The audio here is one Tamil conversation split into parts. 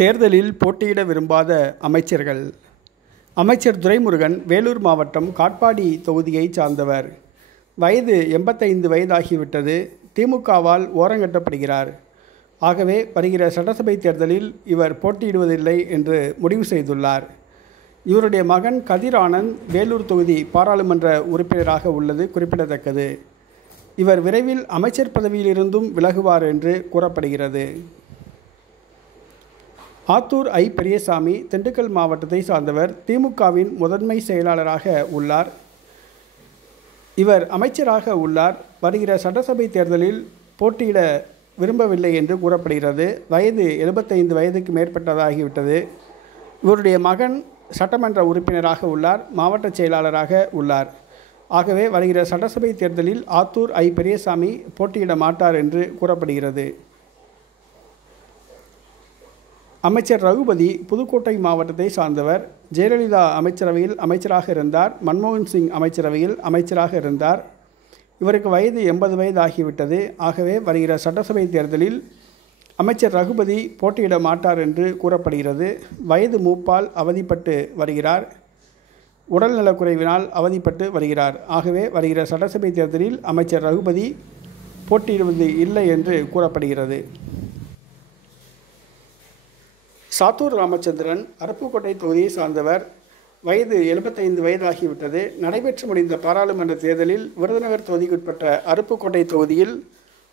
தேர்தலில் போட்டியிட விரும்பாத அமைச்சர்கள். அமைச்சர் துரைமுருகன் வேலூர் மாவட்டம் காட்பாடி தொகுதியைச் சார்ந்தவர். வயது 85 வயதாகிவிட்டது. திமுகவால் ஓரங்கட்டப்படுகிறார். ஆகவே வருகிற சட்டசபை தேர்தலில் இவர் போட்டியிடுவதில்லை என்று முடிவு செய்துள்ளார். இவருடைய மகன் கதிர் ஆனந்த் வேலூர் தொகுதி பாராளுமன்ற உறுப்பினராக உள்ளது குறிப்பிடத்தக்கது. இவர் விரைவில் அமைச்சர் பதவியிலிருந்தும் விலகுவார் என்று கூறப்படுகிறது. ஆத்தூர் ஐ. பெரியசாமி திண்டுக்கல் மாவட்டத்தை சார்ந்தவர். திமுகவின் முதன்மை செயலாளராக உள்ளார். இவர் அமைச்சராக உள்ளார். வருகிற சட்டசபை தேர்தலில் போட்டியிட விரும்பவில்லை என்று கூறப்படுகிறது. வயது 75 வயதுக்கு மேற்பட்டதாகிவிட்டது. இவருடைய மகன் சட்டமன்ற உறுப்பினராக உள்ளார். மாவட்ட செயலாளராக உள்ளார். ஆகவே வருகிற சட்டசபை தேர்தலில் ஆத்தூர் ஐ. பெரியசாமி போட்டியிட மாட்டார் என்று கூறப்படுகிறது. அமைச்சர் ரகுபதி புதுக்கோட்டை மாவட்டத்தை சார்ந்தவர். ஜெயலலிதா அமைச்சரவையில் அமைச்சராக இருந்தார். மன்மோகன் சிங் அமைச்சரவையில் அமைச்சராக இருந்தார். இவருக்கு வயது 80 வயது ஆகிவிட்டது. ஆகவே வருகிற சட்டசபை தேர்தலில் அமைச்சர் ரகுபதி போட்டியிட மாட்டார் என்று கூறப்படுகிறது. வயது மூப்பால் அவதிப்பட்டு வருகிறார். உடல் நலக்குறைவினால் அவதிப்பட்டு வருகிறார். ஆகவே வருகிற சட்டசபை தேர்தலில் அமைச்சர் ரகுபதி போட்டியிடுவது இல்லை என்று கூறப்படுகிறது. சாத்தூர் ராமச்சந்திரன் அருப்புக்கோட்டை தொகுதியை சார்ந்தவர். வயது 75 வயதாகிவிட்டது. நடைபெற்று முடிந்த பாராளுமன்ற தேர்தலில் விருதுநகர் தொகுதிக்குட்பட்ட அருப்புக்கோட்டை தொகுதியில்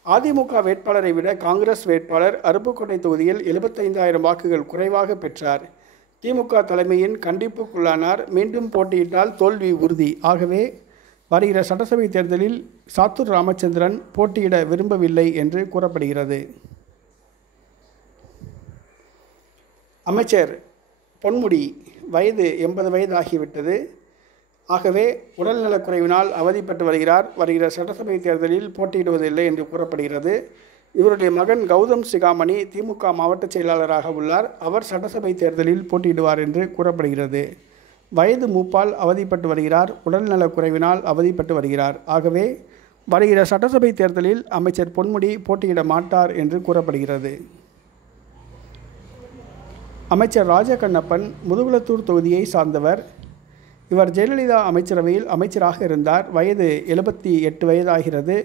அதிமுக வேட்பாளரை விட காங்கிரஸ் வேட்பாளர் அருப்புக்கோட்டை தொகுதியில் 75,000 வாக்குகள் குறைவாக பெற்றார். திமுக தலைமையின் கண்டிப்புக்குள்ளானார். மீண்டும் போட்டியிட்டால் தோல்வி உறுதி. ஆகவே வருகிற சட்டசபை தேர்தலில் சாத்தூர் ராமச்சந்திரன் போட்டியிட விரும்பவில்லை என்று கூறப்படுகிறது. அமைச்சர் பொன்முடி வயது 80 வயது ஆகிவிட்டது. ஆகவே உடல்நலக்குறைவினால் அவதிப்பட்டு வருகிறார். வருகிற சட்டசபை தேர்தலில் போட்டியிடுவதில்லை என்று கூறப்படுகிறது. இவருடைய மகன் கௌதம் சிகாமணி திமுக மாவட்ட செயலாளராக உள்ளார். அவர் சட்டசபை தேர்தலில் போட்டியிடுவார் என்று கூறப்படுகிறது. வயது மூப்பால் அவதிப்பட்டு வருகிறார். உடல்நலக்குறைவினால் அவதிப்பட்டு வருகிறார். ஆகவே வருகிற சட்டசபை தேர்தலில் அமைச்சர் பொன்முடி போட்டியிட மாட்டார் என்று கூறப்படுகிறது. அமைச்சர் ராஜகண்ணப்பன் முதுகுளத்தூர் தொகுதியை சார்ந்தவர். இவர் ஜெயலலிதா அமைச்சரவையில் அமைச்சராக இருந்தார். வயது 78 வயதாகிறது.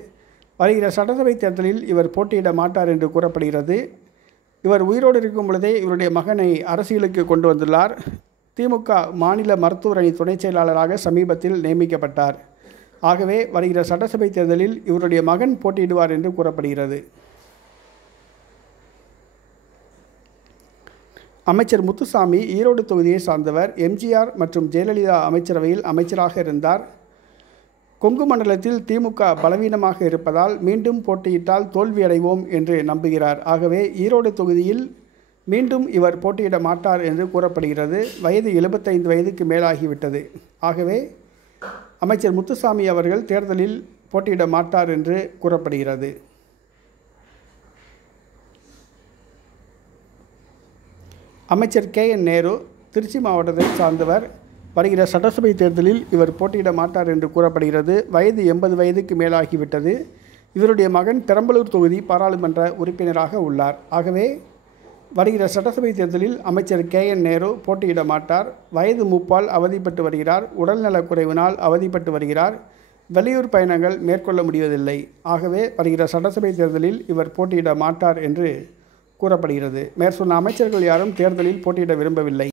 வருகிற சட்டசபை தேர்தலில் இவர் போட்டியிட மாட்டார் என்று கூறப்படுகிறது. இவர் உயிரோடு இருக்கும் பொழுதே இவருடைய மகனை அரசியலுக்கு கொண்டு வந்துள்ளார். திமுக மாநில மருத்துவர் அணி துணைச் செயலாளராக சமீபத்தில் நியமிக்கப்பட்டார். ஆகவே வருகிற சட்டசபை தேர்தலில் இவருடைய மகன் போட்டியிடுவார் என்று கூறப்படுகிறது. அமைச்சர் முத்துசாமி ஈரோடு தொகுதியை சார்ந்தவர். எம்ஜிஆர் மற்றும் ஜெயலலிதா அமைச்சரவையில் அமைச்சராக இருந்தார். கொங்கு மண்டலத்தில் திமுக பலவீனமாக இருப்பதால் மீண்டும் போட்டியிட்டால் தோல்வியடைவோம் என்று நம்புகிறார். ஆகவே ஈரோடு தொகுதியில் மீண்டும் இவர் போட்டியிட மாட்டார் என்று கூறப்படுகிறது. வயது 75 வயதுக்கு மேலாகிவிட்டது. ஆகவே அமைச்சர் முத்துசாமி அவர்கள் தேர்தலில் போட்டியிட மாட்டார் என்று கூறப்படுகிறது. அமைச்சர் KN நேரு திருச்சி மாவட்டத்தை சார்ந்தவர். வருகிற சட்டசபை தேர்தலில் இவர் போட்டியிட மாட்டார் என்று கூறப்படுகிறது. வயது 80 வயதுக்கு மேலாகிவிட்டது. இவருடைய மகன் பெரம்பலூர் தொகுதி பாராளுமன்ற உறுப்பினராக உள்ளார். ஆகவே வருகிற சட்டசபை தேர்தலில் அமைச்சர் KN நேரு போட்டியிட மாட்டார். வயது மூப்பால் அவதிப்பட்டு வருகிறார். உடல்நலக்குறைவினால் அவதிப்பட்டு வருகிறார். வெளியூர் பயணங்கள் மேற்கொள்ள முடிவதில்லை. ஆகவே வருகிற சட்டசபை தேர்தலில் இவர் போட்டியிட மாட்டார் என்று கூறப்படுகிறது. மேற்சொன்ன அமைச்சர்கள் யாரும் தேர்தலில் போட்டியிட விரும்பவில்லை.